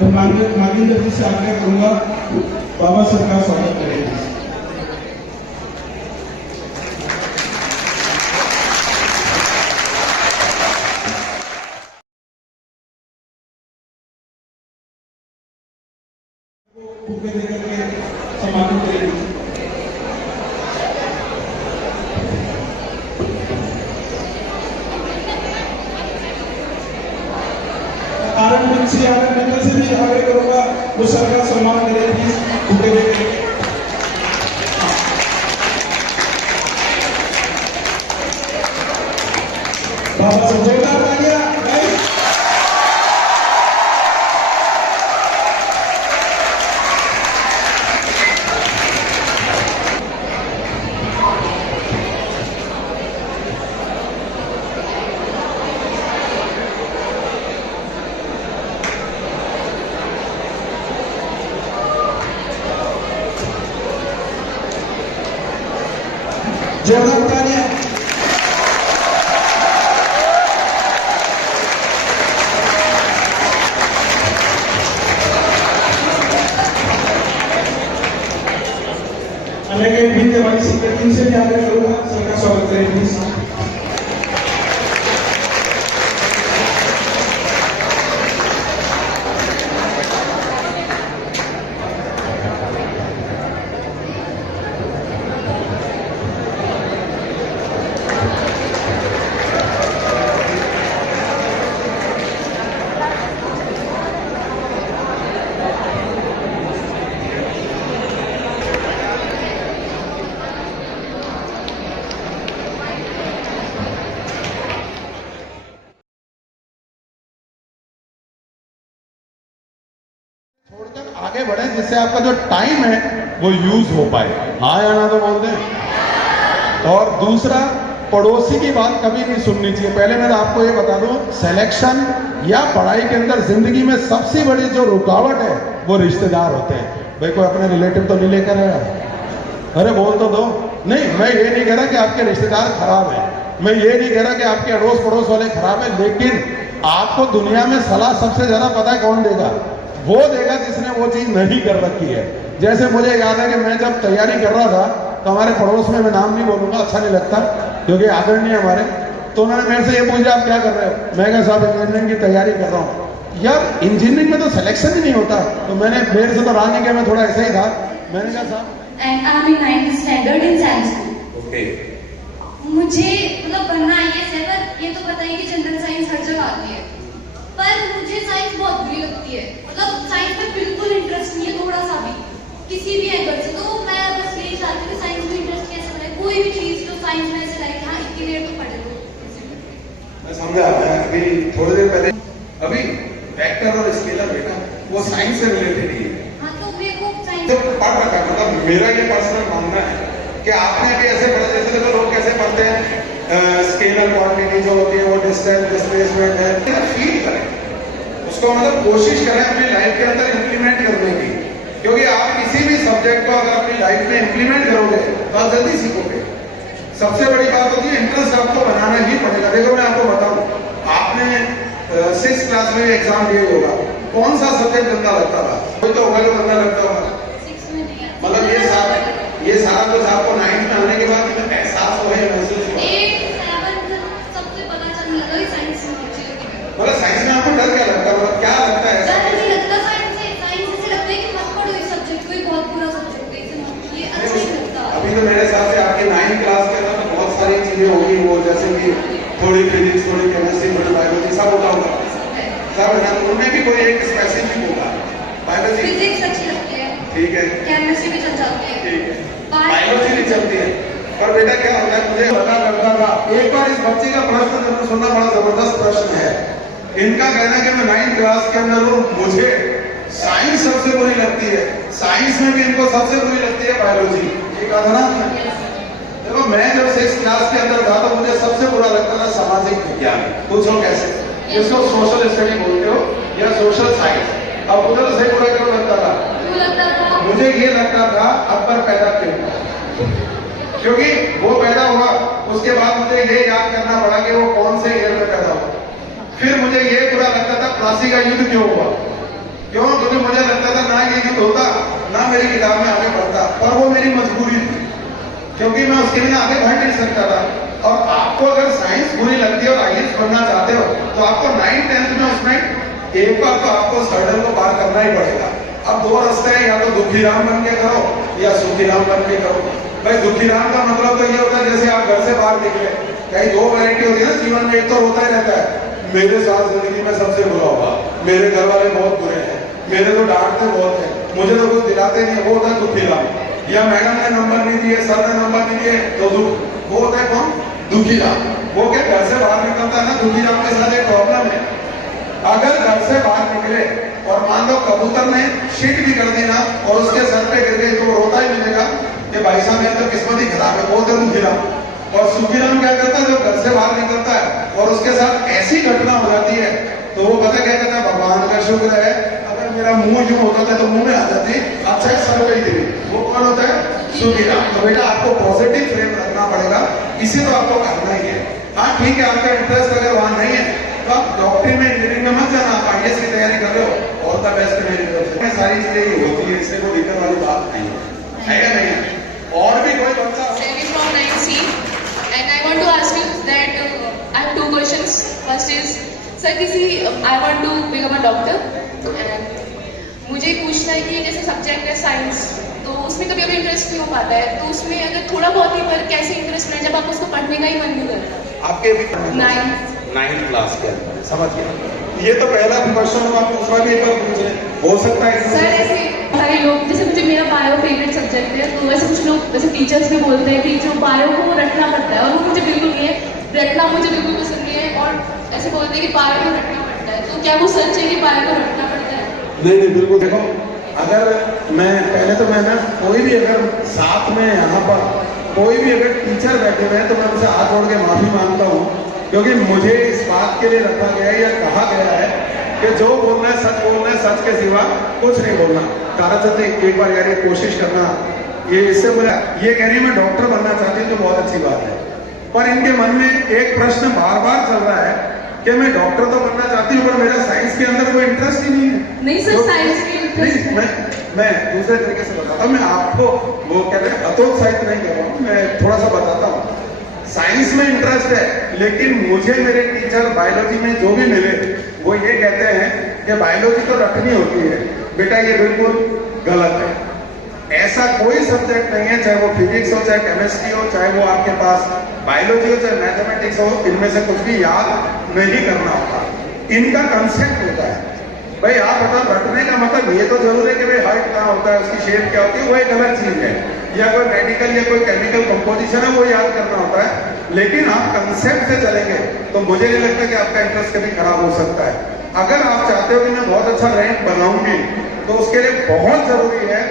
मैं माननीय जी से आग्रह करूंगा बाबा साहब का स्वागत करेंगे। सम्मानित करेंगे। कारण से आगे से भी आगे करूंगा वो सरकार सम्मान करेगी बुके देंगे। बाबा से जोरदार तालियां। जोरदार तालियां। अनेक भी हमारी सेक्रेटरी से भी आग्रह करूंगा सबका स्वागत करें प्लीज। छोड़कर आगे बढ़े जिससे आपका जो टाइम है वो यूज हो पाए। हाँ या ना तो बोलते हैं। और दूसरा, पड़ोसी की बात कभी नहीं सुननी चाहिए। पहले मैं आपको ये बता दूं, सिलेक्शन या पढ़ाई के अंदर जिंदगी में सबसे बड़ी जो रुकावट है वो रिश्तेदार होते हैं। भाई कोई अपने रिलेटिव तो नहीं लेकर आया, अरे बोल तो दो। नहीं, मैं ये नहीं कह रहा कि आपके रिश्तेदार खराब है, मैं ये नहीं कह रहा कि आपके अड़ोस पड़ोस वाले खराब है, लेकिन आपको दुनिया में सलाह सबसे ज्यादा पता है कौन देगा? वो देगा जिसने वो चीज नहीं कर रखी है। जैसे मुझे याद है कि मैं जब तैयारी कर रहा था तो हमारे पड़ोस में, मैं नाम नहीं बोलूंगा, अच्छा नहीं लगता क्योंकि आदरणीय हमारे, तो उन्होंने मेरे से ये पूछा आप क्या कर रहे हो? मैं कहा साहब इंजीनियरिंग की तैयारी कर रहा हूँ। यार इंजीनियरिंग में तो सिलेक्शन ही नहीं होता। तो मैंने, मेरे से तो रहा नहीं, कि मैं थोड़ा ऐसा ही था, मैंने कहा साहब And I'm in 9th standard in science school. Okay, मुझे मतलब बनना IAS है, पर ये तो पता ही कि जनरल साइंस हर जगह आती है, पर मुझे साइंस बहुत बुरी लगती है। मतलब साइंस में बिल्कुल इंटरेस्ट नहीं है, थोड़ा सा भी, किसी भी एंगल से। तो मैं बस यही चाहती हूँ कि साइंस में इंटरेस्ट कैसे बने, कोई भी चीज जो साइंस में ऐसे लाइक हाँ इतनी देर तो पढ़े लो। मैं समझा। मैं अभी थोड़ी देर पहले, अभी वेक्टर और स्केलर बेटा वो साइंस से रिलेटेड ही है। हाँ तो मेरे को साइंस तो पढ़ रखा है, मतलब मेरा ये पर्सनल मानना है कि आपने भी ऐसे पढ़ा, जैसे देखो लोग कैसे पढ़ते हैं, स्केलर क्वांटिटी जो होती है वो डिस्टेंस डिस्प्लेसमेंट है, फील करें उसको, मतलब कोशिश करें अपनी लाइफ के अंदर इंप्लीमेंट करने की। क्योंकि आप किसी भी सब्जेक्ट को अगर अपनी लाइफ में इंप्लीमेंट करोगे तो आप जल्दी सीखोगे। सबसे बड़ी बात होती है इंटरेस्ट आपको बनाना ही पड़ेगा। देखो मैं आपको बताऊं, आपने 6th क्लास में एग्जाम दिए होगा, कौन सा सब्जेक्ट गंदा लगता था? कोई तो होगा जो गंदा लगता होगा। मतलब ये सारा कुछ आपको 9th में आने के बाद एहसास हो, महसूस हुआ? सबसे पता चलने लगा साइंस में। मतलब साइंस में आपको डर क्या लगता है? मतलब क्या लगता है? डर नहीं लगता साइंस से, साइंस से लगता है कि मत पढ़ो ये सब्जेक्ट, कोई बहुत बुरा सब्जेक्ट है, ये अच्छा नहीं लगता। अभी तो मेरे हिसाब से आपके 9th क्लास के अंदर बहुत सारी चीजें होगी, वो जैसे कि थोड़ी फिजिक्स, थोड़ी केमिस्ट्री, थोड़ी बायोलॉजी, सब होता होगा सब है ना। उनमें भी कोई एक स्पेसिफिक होगा। बायोलॉजी, फिजिक्स अच्छी लगती है, ठीक है, केमिस्ट्री भी चल जाती है, ठीक है, बायोलॉजी नहीं चलती है। पर बेटा क्या होता है, मुझे पता करता था, एक बार इस बच्चे का प्रश्न जरूर सुनना, बड़ा जबरदस्त प्रश्न है। इनका कहना है कि मैं 9th क्लास के अंदर हूँ, मुझे साइंस सबसे बुरी लगती है। साइंस में भी इनको सबसे बुरी लगती है बायोलॉजी। ये कहा था ना। देखो मैं जब 6th क्लास के अंदर था तो मुझे सबसे बुरा लगता था सामाजिक विज्ञान। पूछो कैसे? जिसको सोशल स्टडी बोलते हो या सोशल साइंस। अब उधर से बुरा क्यों लगता था? मुझे ये लगता था अकबर पैदा क्यों, क्योंकि वो पैदा हुआ, उसके बाद मुझे ये याद करना पड़ा कि वो कौन से ईयर में पैदा हुआ। फिर मुझे ये बुरा लगता था प्लासी का युद्ध क्यों हुआ। क्यों? क्योंकि मुझे लगता था ना ये युद्ध होता ना मेरी किताब में आगे बढ़ता, पर वो मेरी मजबूरी थी, क्योंकि मैं उसके बिना आगे बढ़ नहीं सकता था। और आपको अगर साइंस बुरी लगती है और आईएएस बनना चाहते हो तो आपको 9th 10th में उसमें एक बार तो आपको सर्डन को पार करना ही पड़ेगा। अब दो रास्ते हैं, या तो दुखी राम बन के करो या सुखी राम बन के करो। भाई दुखी राम का मतलब तो ये होता है जैसे आप घर से बाहर निकले, कहीं दो वैरायटी होती है ना जीवन में, एक तो होता ही रहता है मेरे साथ जिंदगी में सबसे बुरा हुआ, मेरे घर वाले बहुत बुरे हैं, मेरे तो डांटते बहुत है, मुझे तो कुछ दिलाते नहीं, वो होता है दुखी राम। या मैडम ने नंबर नहीं दिए, सर ने नंबर नहीं दिए तो वो होता है कौन? दुखी राम। वो क्या घर से बाहर निकलता है ना, दुखी राम के साथ एक प्रॉब्लम है, अगर घर से बाहर निकले और मान लो कबूतर ने शीट भी कर दी ना और उसके सर पे गिर गई तो वो रोता ही मिलेगा कि भाई साहब मेरी तो किस्मत ही खराब है, वो तो दुखी राम। और सुखी राम क्या करता है? जो घर से बाहर निकलता है और उसके साथ ऐसी घटना हो जाती है तो वो पता क्या कहता है? भगवान का शुक्र है, अगर मेरा मुंह यूं होता था तो मुंह में आ जाती, अच्छा सर पे गिरी। वो कौन होता है? सुखी राम। तो बेटा आपको पॉजिटिव फ्रेम रखना पड़ेगा, इसे तो आपको करना ही है। हाँ ठीक है, आपका इंटरेस्ट अगर वहां नहीं है तो आप डॉक्टरी में, इंजीनियरिंग में मत जाना, आप आईएएस की तैयारी कर रहे हो और द बेस्ट मेरी तरफ से। सारी चीजें ये होती है, इससे कोई दिक्कत वाली बात नहीं है या नहीं? और भी कोई बच्चा? Sally from 9C, and I want to ask you that I have two questions. First is, sir, I want to become a doctor, and मुझे पूछना है कि जैसे सब्जेक्ट है साइंस, तो उसमें कभी इंटरेस्ट नहीं हो पाता है, तो उसमें अगर थोड़ा बहुत ही पर कैसे इंटरेस्ट रहे जब आप उसको पढ़ने का ही मन नहीं करता? आपके भी 9th क्लास के अंदर, समझ गया? ये तो पहला क्वेश्चन आप दूसरा भी एक बार पूछे, हो सकता है सर ऐसे सारे लोग, जैसे मुझे मेरा बायो फेवरेट सब्जेक्ट है, तो वैसे कुछ लोग जैसे टीचर्स भी बोलते हैं कि जो बायो को रटना पड़ता है, और वो मुझे बिल्कुल नहीं है, रटना मुझे बिल्कुल पसंद नहीं है, और ऐसे बोलते हैं कि बायो को रटना पड़ता है, तो क्या वो सच है कि बायो को रटना पड़ता है? नहीं बिल्कुल। देखो, अगर मैं पहले तो मैं ना कोई भी अगर साथ में यहाँ पर कोई भी अगर टीचर बैठे हुए हैं तो मैं उनसे हाथ जोड़ के माफी मांगता हूँ, क्योंकि मुझे इस बात के लिए रखा गया है या कहा गया है कि जो बोलना है सच बोलना है, सच के सिवा कुछ नहीं बोलना। ताराचंद एक बार यार ये कोशिश करना, ये इससे बोला, ये कह रही है मैं डॉक्टर बनना चाहती हूँ तो बहुत अच्छी बात है, पर इनके मन में एक प्रश्न बार बार चल रहा है कि मैं डॉक्टर तो बनना चाहती हूँ पर मेरा साइंस के अंदर कोई इंटरेस्ट ही नहीं है। नहीं सर, साइंस में इंटरेस्ट मैं दूसरे तरीके से बताता हूँ, मैं आपको वो कह रहे हैं हतोत्साहित नहीं कर रहा हूँ, मैं थोड़ा सा बताता हूँ। साइंस में इंटरेस्ट है, लेकिन मुझे मेरे टीचर बायोलॉजी में जो भी मिले वो ये कहते हैं कि बायोलॉजी तो रटनी होती है। बेटा ये बिल्कुल गलत है, ऐसा कोई सब्जेक्ट नहीं है, चाहे वो फिजिक्स हो, चाहे केमिस्ट्री हो, चाहे वो आपके पास बायोलॉजी हो, चाहे मैथमेटिक्स हो, इनमें से कुछ भी याद नहीं करना होता, इनका कंसेप्ट होता है। भाई आप बता, रटने का मतलब ये तो जरूर है कि भाई हाइट कहाँ होता है, उसकी शेप क्या होती है, वो एक अलग चीज है, या कोई मेडिकल या कोई केमिकल कंपोजिशन है वो याद करना होता है, लेकिन आप कंसेप्ट से चलेंगे तो मुझे नहीं लगता कि आपका इंटरेस्ट कभी खराब हो सकता है। अगर आप चाहते हो कि मैं बहुत अच्छा रैंक बनाऊंगी तो उसके लिए बहुत जरूरी है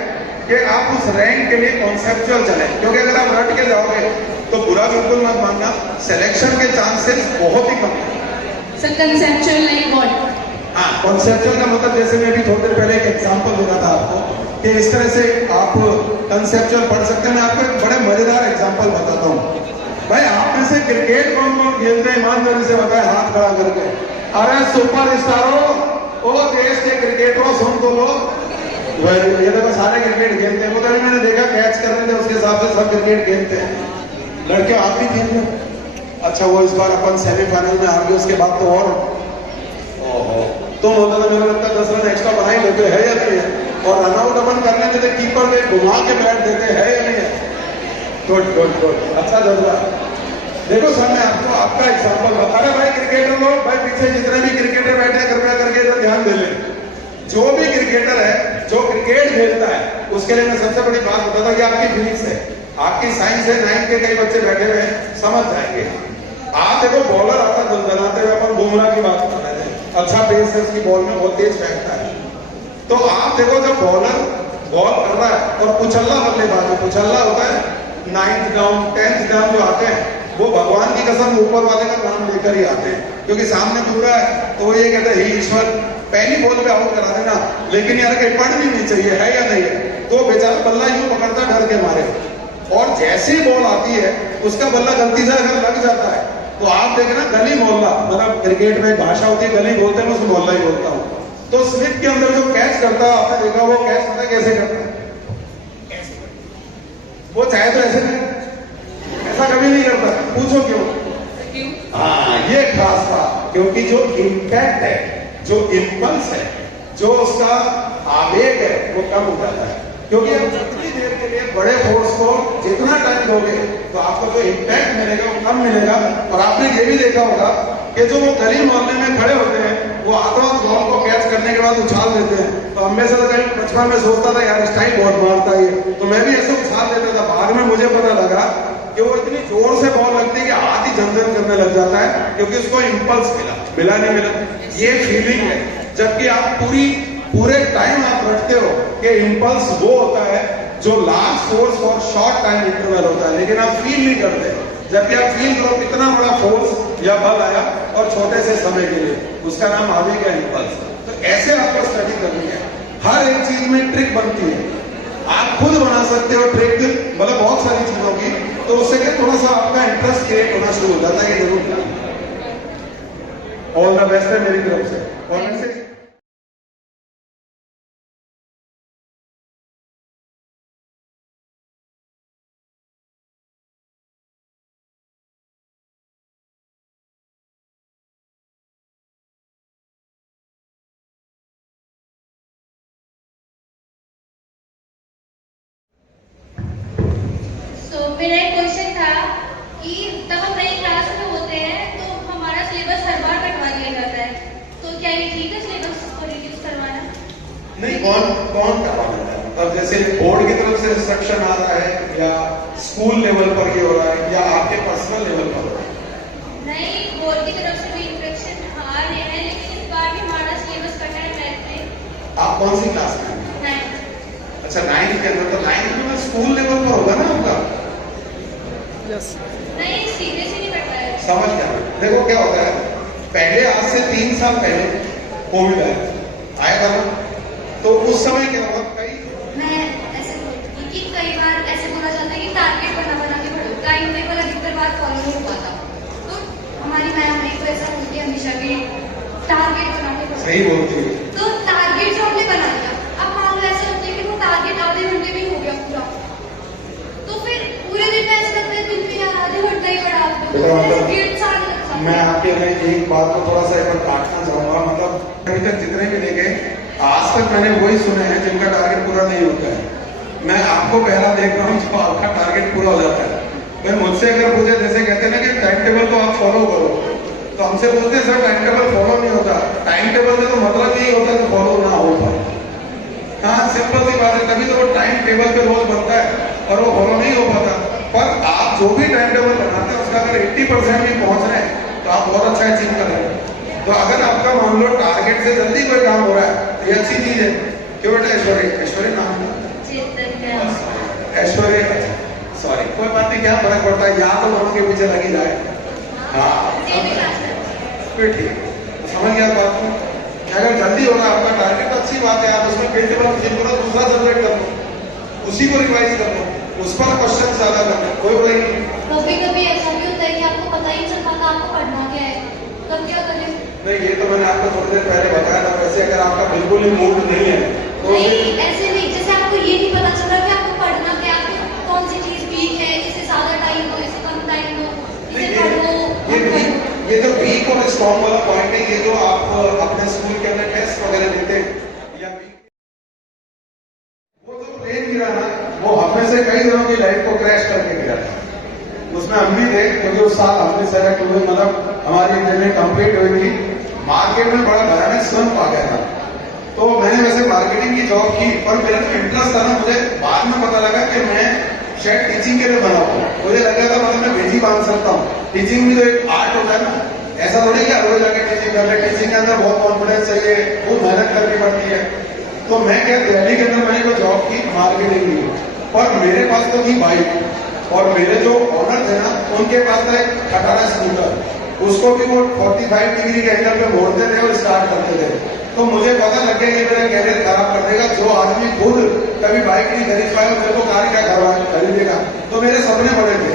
कि आप उस रैंक के लिए कॉन्सेप्चुअल चलें, क्योंकि अगर आप रट के जाओगे तो बुरा बिल्कुल मत मानना, सिलेक्शन के चांसेस बहुत ही कम है। Sir conceptual like what? हाँ, कॉन्सेप्चुअल का मतलब जैसे मैं भी थोड़ी देर पहले एक एग्जांपल दे रहा था आपको कि इस तरह से आप कंसेप्चुअल पढ़ सकते हैं। मैं आपको एक बड़े मजेदार एग्जांपल बताता हूँ। भाई आप में से क्रिकेट कौन कौन खेलते हैं, ईमानदारी से बताए हाथ खड़ा करके। अरे सुपर स्टारो, ओ देश के क्रिकेटरों सुन तो लो, ये देखो सारे क्रिकेट खेलते हैं, मतलब मैंने देखा कैच कर रहे थे उसके हिसाब से सब क्रिकेट खेलते हैं। लड़के आप भी खेलते हैं? अच्छा, वो इस बार अपन सेमीफाइनल में हार गए, उसके बाद तो और तो मतलब मेरा लगता है 10 रन एक्स्ट्रा बना ही लेते हैं या नहीं है, और रनआउट अपन कर लेते थे, कीपर में घुमा के बैट देते हैं या नहीं है। गुड गुड गुड, अच्छा जज्बा। देखो सर, मैं आपको आपका एग्जांपल बता रहा। भाई क्रिकेटर लोग, भाई पीछे जितने भी क्रिकेटर बैठे हैं कृपया करके इधर ध्यान दे लें। जो भी क्रिकेटर है जो क्रिकेट खेलता है उसके लिए मैं सबसे बड़ी बात बताता हूँ कि आपकी फिजिक्स है, आपकी साइंस है। 9th के कई बच्चे बैठे हुए हैं, समझ जाएंगे। आप देखो बॉलर आता दलदलाते हुए, अपन बुमराह की बात कर रहे थे, अच्छा पेस है उसकी, बॉल में बहुत तेज फेंकता है। तो आप देखो जब बॉलर बॉल कर रहा है और कुचल्ला बल्लेबाज है, कुचल्ला होता है 9th डाउन 10th डाउन जो आते हैं वो भगवान की कसम ऊपर वाले का नाम लेकर ही आते हैं, क्योंकि सामने पूरा है तो वो ये कहते हैं हे ईश्वर पहली बॉल पे आउट करा देना, लेकिन यार कहीं पढ़ भी नहीं चाहिए है या नहीं है। तो बेचारा बल्ला यूं पकड़ता डर के मारे, और जैसे ही बॉल आती है उसका बल्ला गलती से अगर लग जाता है तो आप देखें ना, गली मोहल्ला, मतलब क्रिकेट में एक भाषा होती है गली बोलते हैं, मैं उस मोहल्ला ही बोलता हूँ, तो स्मिथ के अंदर जो कैच करता है, आपने देखा वो कैच पता कैसे करता है? ऐसे। वो चाहे तो ऐसे नहीं, ऐसा कभी नहीं करता। पूछो क्यों? हाँ, ये खास बात, क्योंकि जो इम्पैक्ट है, जो इम्पल्स है, जो उसका आवेग है, वो कम हो जाता है। क्योंकि आप जितनी देर के लिए बड़े फोर्स को जितना टाइम दोगे तो आपको जो इम्पैक्ट मिलेगा वो कम मिलेगा। और आपने ये भी देखा होगा कि जो वो गली मोहल्ले में खड़े होते हैं, वो हाथों बॉल को कैच करने के बाद उछाल देते हैं। तो हम में से तो कहीं बचपन में सोचता था यार स्टाइल बहुत मारता है, तो मैं भी ऐसे उछाल देता था। बाद में मुझे पता लगा कि वो इतनी जोर से बॉल लगती है कि हाथ ही झंझन करने लग जाता है, क्योंकि उसको इम्पल्स मिला नहीं मिला, ये फीलिंग है। जबकि आप पूरे टाइम आप रखते हो कि इम्पल्स वो होता है जो लास्ट फोर्स और शॉर्ट टाइम इंटरवल होता है, लेकिन आप फील नहीं करते। जबकि आप फील करो कितना बड़ा फोर्स या बल आया और छोटे से समय के लिए, उसका नाम आवेग है, इम्पल्स। तो ऐसे आपको स्टडी करनी है। हर एक चीज में ट्रिक बनती है, आप खुद बना सकते हो ट्रिक, मतलब बहुत सारी चीजों की। तो उससे क्या थोड़ा सा आपका इंटरेस्ट क्रिएट होना शुरू हो जाता है। ये जरूर ध्यान। ऑल द बेस्ट है मेरी तरफ से। और वैसे मेरा एक क्वेश्चन था कि तब हम नई क्लास में होते हैं तो हमारा सिलेबस हर बार कटवा दिया जाता है, तो क्या ये ठीक है सिलेबस को रिड्यूस करवाना? नहीं, कौन करवा देता है? और जैसे बोर्ड की तरफ से इंस्ट्रक्शन आ रहा है, या स्कूल लेवल पर ये हो रहा है, या आपके पर्सनल लेवल पर हो रहा है? नहीं, बोर्ड की तरफ से भी इंस्ट्रक्शन आ रहे हैं, लेकिन इस बार भी हमारा सिलेबस कटा है मैथ में। आप कौन सी क्लास में हैं? 9th। अच्छा, 9th के अंदर। तो 9th में स्कूल लेवल पर होगा ना आपका? नहीं, सीधे से नहीं कटा है। समझ गया। देखो क्या होता है, पहले आज से 3 साल पहले कोविड आया था ना, तो उस समय क्या हुआ, मैं ऐसे बोलती कि कई बार ऐसे बोला जाता है कि टारगेट बना के पढ़ो, टाइम टेबल अधिकतर बार फॉलो नहीं हो पाता। तो हमारी मैम ने तो ऐसा बोलती है हमेशा कि टारगेट बना के पढ़ो। सही बोलती है। तो टारगेट जो हमने बना लिया, अब मान लो ऐसा होता है कि वो टारगेट आधे घंटे में हो गया पूरा, तो फिर पूरे दिन में ऐसा लगता है दिन में यार आधे घंटे ही पढ़ा दो। मैं आपके लिए एक बात को थोड़ा सा एक बार काटना चाहूंगा। मतलब अभी तक जितने भी देखे, आज तक मैंने वही सुने हैं जिनका टारगेट पूरा नहीं होता है। मैं आपको पहला देख रहा हूँ जो आपका टारगेट पूरा हो जाता है। मैं मुझसे अगर पूछे, जैसे कहते हैं ना कि टाइम टेबल तो आप फॉलो करो, तो हमसे बोलते हैं सर टाइम टेबल फॉलो नहीं होता। टाइम टेबल से तो मतलब यही होता है कि फॉलो ना हो पाए। हाँ, सिंपल सी बात है, तभी तो वो टाइम टेबल पे रोज बनता है और वो फॉलो नहीं हो पाता। पर आप जो भी टाइम टेबल बनाते हैं उसका अगर 80% भी पहुंच रहे हैं तो आप बहुत अच्छा अचीव कर रहे हैं। तो अगर आपका मान लो टारगेट से जल्दी कोई काम हो रहा है तो ये अच्छी चीज है। क्यों बेटा? ऐश्वर्य नाम है, ऐश्वर्य, सॉरी, कोई बात नहीं, क्या फर्क पड़ता है, यहाँ तो लोगों के पीछे लगी जाए। हाँ, फिर ठीक, समझ गया बात को। अगर जल्दी हो रहा है आपका टारगेट तो अच्छी बात है, आप उसमें प्रिंसिपल दूसरा सब्जेक्ट कर लो, उसी को रिवाइज कर लो, उस पर क्वेश्चन ज्यादा करना, कोई बुराई नहीं। कभी ऐसा भी होता है कि आपको पता ही चल पाता आपको पढ़ना क्या है, तब क्या करें? नहीं, ये तो मैंने आपको थोड़ी देर पहले बताया था। वैसे अगर आपका बिल्कुल ही मूड नहीं है तो नहीं, ऐसे नहीं, जैसे आपको ये नहीं पता चल रहा कि आपको पढ़ना क्या, आपको कौन सी चीज वीक है, इसे ज्यादा टाइम दो, इसे कम टाइम दो, इसे पढ़ो। ये जो वीक और स्ट्रॉन्ग वाला पॉइंट है, ये जो आप अपने स्कूल के अंदर टेस्ट वगैरह देते हैं या वो जो प्लेन गिरा ना, वो हमें से कई जनों की लाइफ को क्रैश करके गिरा था। उसमें हम भी थे, क्योंकि उस साल हमने सेलेक्ट हुए, मतलब हमारी इंटरव्यू कंप्लीट हुई थी। मार्केट में बड़ा भयानक स्लम्प आ गया था। तो मैंने वैसे मार्केटिंग की जॉब की, पर मेरा जो इंटरेस्ट था ना, मुझे बाद में पता लगा कि मैं शायद टीचिंग के लिए बना हूँ। मुझे लगा था मतलब मैं भेजी बांध सकता हूँ। टीचिंग भी तो एक आर्ट होता है ना, ऐसा थोड़ी कि रोज जाके टीचिंग कर ले। टीचिंग के अंदर बहुत कॉन्फिडेंस चाहिए, बहुत मेहनत करनी पड़ती है। तो मैं क्या, दिल्ली के अंदर मैंने कोई जॉब की मार्केटिंग की, पर मेरे पास तो थी बाइक, और मेरे जो ऑनर थे ना, उनके पास था एक खटारा स्कूटर, उसको भी वो 45 डिग्री के एंगल पे मोड़ते थे और स्टार्ट करते थे। तो मुझे पता लग गया ये मेरा कैरियर खराब कर देगा। जो आदमी खुद कभी बाइक नहीं खरीद पाया मेरे को कार क्या खरीदेगा। तो मेरे सपने बड़े थे।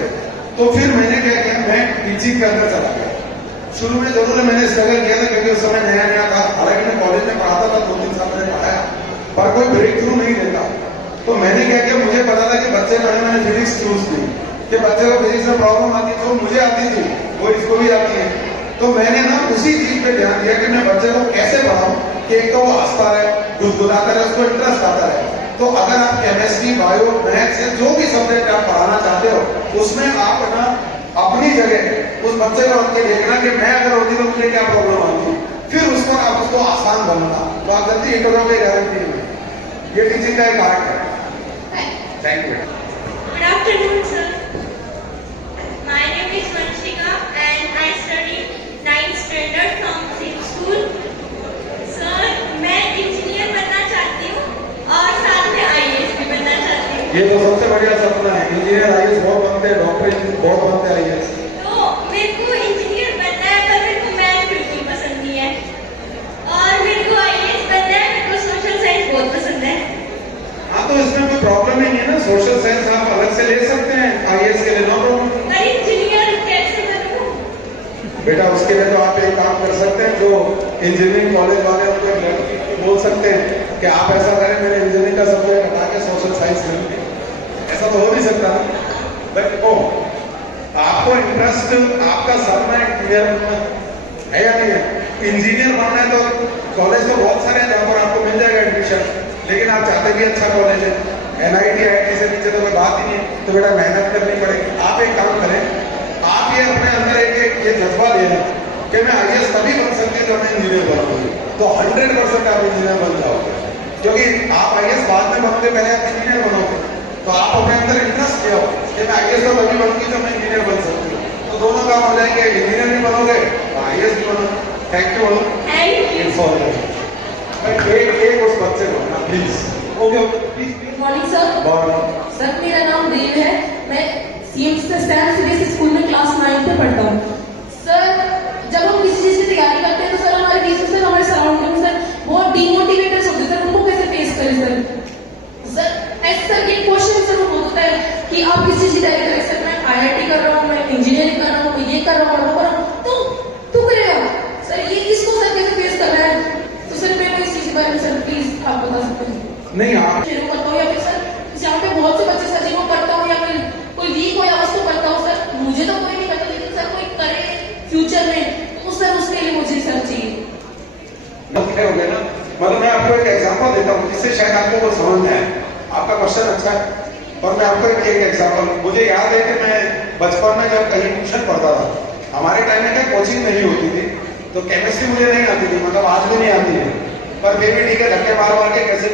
तो फिर मैंने क्या किया, मैं टीचिंग के अंदर चला गया। शुरू में जरूर मैंने स्ट्रगल किया था क्योंकि उस समय नया नया था, हालांकि मैं कॉलेज में पढ़ाता था, 2-3 साल मैंने पढ़ाया, पर कोई ब्रेक थ्रू नहीं देता। तो मैंने क्या किया, मुझे पता था कि बच्चे पढ़े, मैंने फिजिक्स चूज की कि बच्चे को फिजिक्स में प्रॉब्लम आती है, तो मुझे आती थी, वो इसको भी आती है। तो मैंने ना उसी चीज पे ध्यान दिया कि मैं बच्चे को कैसे पढ़ाऊं कि एक तो वो हंसता रहे, गुदगुदाता रहे, उसको इंटरेस्ट आता रहे। तो अगर आप केमिस्ट्री, बायो, मैथ्स या जो भी सब्जेक्ट आप पढ़ाना चाहते हो, उसमें आप ना अपनी जगह उस बच्चे को रख के देखना कि मैं अगर होती तो मुझे क्या प्रॉब्लम आती, फिर उसको आप उसको आसान बनाना, तो आप जल्दी एक करोगे, गारंटी है। ये टीचिंग का एक आर्ट है। Thank you. Good afternoon, sir. My name is Vanshika and I study 9th standard from same school. Sir, मैं इंजीनियर बनना चाहती हूँ और साथ में IAS भी बनना चाहती हूँ। ये तो सबसे बढ़िया सपना है, इंजीनियर आईएएस बहुत बनते हैं, डॉक्टर बहुत बनते हैं आईएएस। तो मेरे को इंजीनियर बनना है पर मेरे को मैथ बिल्कुल पसंद नहीं है, और मेरे को IAS बनना है, मेरे को सोशल साइंस बहुत पसंद है। हाँ, तो इसमें कोई प्रॉब्लम नहीं है ना, सोशल साइंस आप अलग से ले सकते हैं, आईएएस के लिए नो प्रॉब्लम। पर इंजीनियर कैसे बनूँ? बेटा उसके लिए तो आप एक काम कर सकते हैं, जो इंजीनियरिंग कॉलेज वाले उनको एक लड़की को बोल सकते हैं कि आप ऐसा करें, मेरे इंजीनियरिंग का सब्जेक्ट हटा के सोशल साइंस लेंगे। ऐसा तो हो नहीं सकता ना। बट ओ आपको इंटरेस्ट, आपका सपना इंजीनियर बनना है या नहीं है? इंजीनियर बनना है तो कॉलेज तो बहुत सारे हैं जहाँ पर आपको मिल जाएगा एडमिशन, लेकिन आप चाहते भी अच्छा कॉलेज है, NIT IIT से नीचे तो कोई बात ही नहीं है, तो बेटा मेहनत करनी पड़ेगी। आप एक काम करें, आप ये अपने अंदर एक ये जज्बा ले लें कि मैं IAS तभी बन सकती हूँ जब मैं इंजीनियर बनूंगी, तो 100% आप इंजीनियर बन जाओगे, क्योंकि आप IAS बाद में बनोगे, पहले आप इंजीनियर बनोगे। तो आप अपने अंदर इंटरेस्ट ले आओ कि मैं IAS तो तभी बनूंगी जब मैं इंजीनियर बन सकती हूँ, तो दोनों काम हो जाएंगे, इंजीनियर भी बनोगे और IAS भी बनोगे। Thank you Thank you. एक उस बच्चे को ना please. Okay please. Good morning sir. Sir मेरा नाम देव है, मैं CBSE स्कूल में क्लास 9 में पढ़ता हूँ। सर जब हम किसी चीज की तैयारी करते हैं तो सर हमारे बीच में, सर हमारे सराउंडिंग सर बहुत डिमोटिवेटर्स होते हैं, सर उनको कैसे फेस करें सर ऐसे सर ये क्वेश्चन सर बहुत होता है कि आप किस चीज की तैयारी करें। सर मैं IIT कर रहा हूँ, मैं इंजीनियरिंग कर रहा हूँ, मैं ये कर रहा हूँ, वो कर रहा हूँ, तो करेगा सर ये इसको सर कैसे फेस करना है? तो सर मैं इस चीज के बारे में सर प्लीज आप बता सकते हैं? नहीं आप शुरू करता हूँ या फिर सर जहाँ पे बहुत से बच्चे सर जिनको करता हूँ या फिर कोई वीक हो या उसको करता हूँ सर, मुझे तो कोई नहीं करता, लेकिन सर कोई करे फ्यूचर में तो सर उसके लिए मुझे सर चाहिए। हो गए ना, मतलब मैं आपको एक एग्जांपल देता हूँ जिससे शायद आपको वो समझ में आए। आपका क्वेश्चन अच्छा है, और मैं आपको एक एग्जांपल, मुझे याद है कि मैं बचपन में जब कहीं ट्यूशन पढ़ता था, हमारे टाइम में क्या कोचिंग नहीं होती थी, तो केमिस्ट्री मुझे नहीं आती थी, मतलब आज भी नहीं आती है, पर फिर भी ठीक है, धक्के मार मार के कैसे